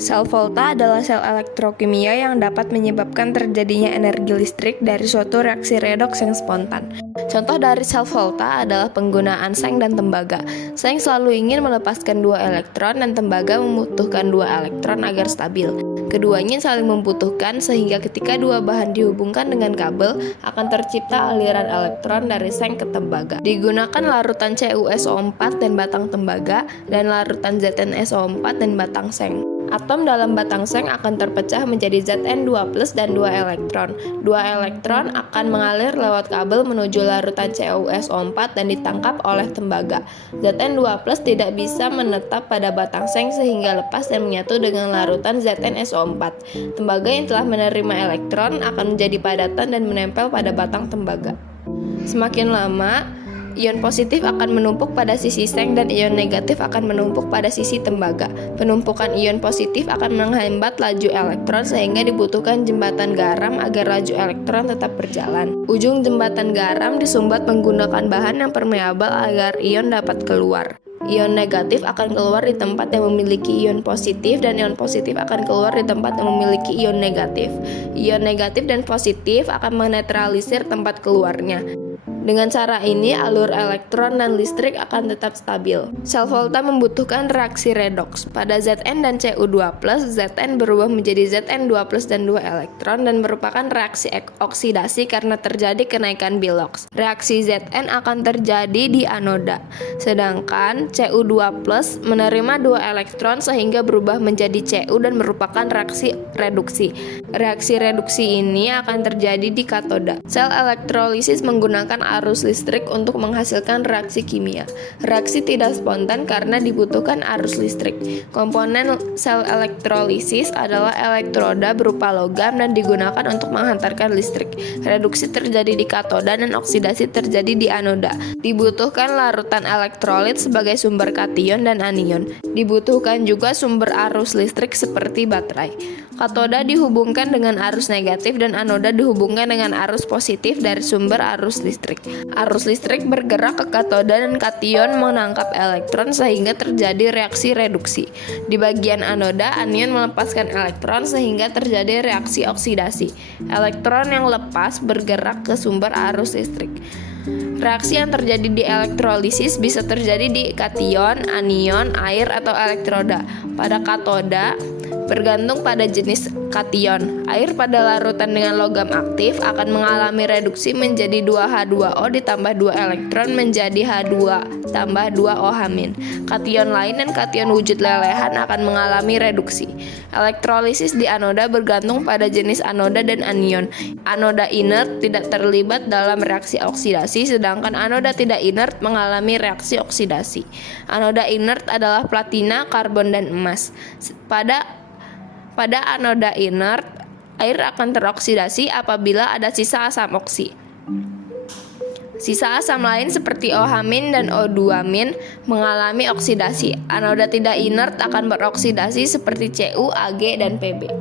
Sel volta adalah sel elektrokimia yang dapat menyebabkan terjadinya energi listrik dari suatu reaksi redoks yang spontan. Contoh dari sel volta adalah penggunaan seng dan tembaga. Seng selalu ingin melepaskan dua elektron dan tembaga membutuhkan dua elektron agar stabil. Keduanya saling membutuhkan sehingga ketika dua bahan dihubungkan dengan kabel akan tercipta aliran elektron dari seng ke tembaga. Digunakan larutan CuSO4 dan batang tembaga dan larutan ZnSO4 dan batang seng. Atom dalam batang seng akan terpecah menjadi Zn2+ dan 2 elektron. 2 elektron akan mengalir lewat kabel menuju larutan CuSO4 dan ditangkap oleh tembaga. Zn2+ tidak bisa menetap pada batang seng sehingga lepas dan menyatu dengan larutan ZnSO4. Tembaga yang telah menerima elektron akan menjadi padatan dan menempel pada batang tembaga. Semakin lama, ion positif akan menumpuk pada sisi seng dan ion negatif akan menumpuk pada sisi tembaga. Penumpukan ion positif akan menghambat laju elektron sehingga dibutuhkan jembatan garam agar laju elektron tetap berjalan. Ujung jembatan garam disumbat menggunakan bahan yang permeabel agar ion dapat keluar. Ion negatif akan keluar di tempat yang memiliki ion positif dan ion positif akan keluar di tempat yang memiliki ion negatif. Ion negatif dan positif akan menetralisir tempat keluarnya. Dengan cara ini, alur elektron dan listrik akan tetap stabil. Sel volta membutuhkan reaksi redoks. Pada Zn dan Cu2+, Zn berubah menjadi Zn2+ dan 2 elektron dan merupakan reaksi oksidasi karena terjadi kenaikan bilox. Reaksi Zn akan terjadi di anoda, sedangkan Cu2+ menerima 2 elektron sehingga berubah menjadi Cu dan merupakan reaksi reduksi. Reaksi reduksi ini akan terjadi di katoda. Sel elektrolisis menggunakan arus listrik untuk menghasilkan reaksi kimia. Reaksi tidak spontan karena dibutuhkan arus listrik. Komponen sel elektrolisis adalah elektroda berupa logam dan digunakan untuk menghantarkan listrik. Reduksi terjadi di katoda dan oksidasi terjadi di anoda. Dibutuhkan larutan elektrolit sebagai sumber kation dan anion. Dibutuhkan juga sumber arus listrik seperti baterai. Katoda dihubungkan dengan arus negatif dan anoda dihubungkan dengan arus positif dari sumber arus listrik. Arus listrik bergerak ke katoda dan kation menangkap elektron sehingga terjadi reaksi reduksi. Di bagian anoda, anion melepaskan elektron sehingga terjadi reaksi oksidasi. Elektron yang lepas bergerak ke sumber arus listrik. Reaksi yang terjadi di elektrolisis bisa terjadi di kation, anion, air, atau elektroda. Pada katoda, bergantung pada jenis kation. Air pada larutan dengan logam aktif akan mengalami reduksi menjadi 2H2O ditambah 2 elektron menjadi H2 tambah 2OH-. Kation lain dan kation wujud lelehan akan mengalami reduksi. Elektrolisis di anoda bergantung pada jenis anoda dan anion. Anoda inert tidak terlibat dalam reaksi oksidasi, sedangkan anoda tidak inert mengalami reaksi oksidasi. Anoda inert adalah platina, karbon, dan emas. Pada anoda inert, air akan teroksidasi apabila ada sisa asam oksi. Sisa asam lain seperti OH- dan O2- mengalami oksidasi. Anoda tidak inert akan beroksidasi seperti Cu, Ag, dan Pb.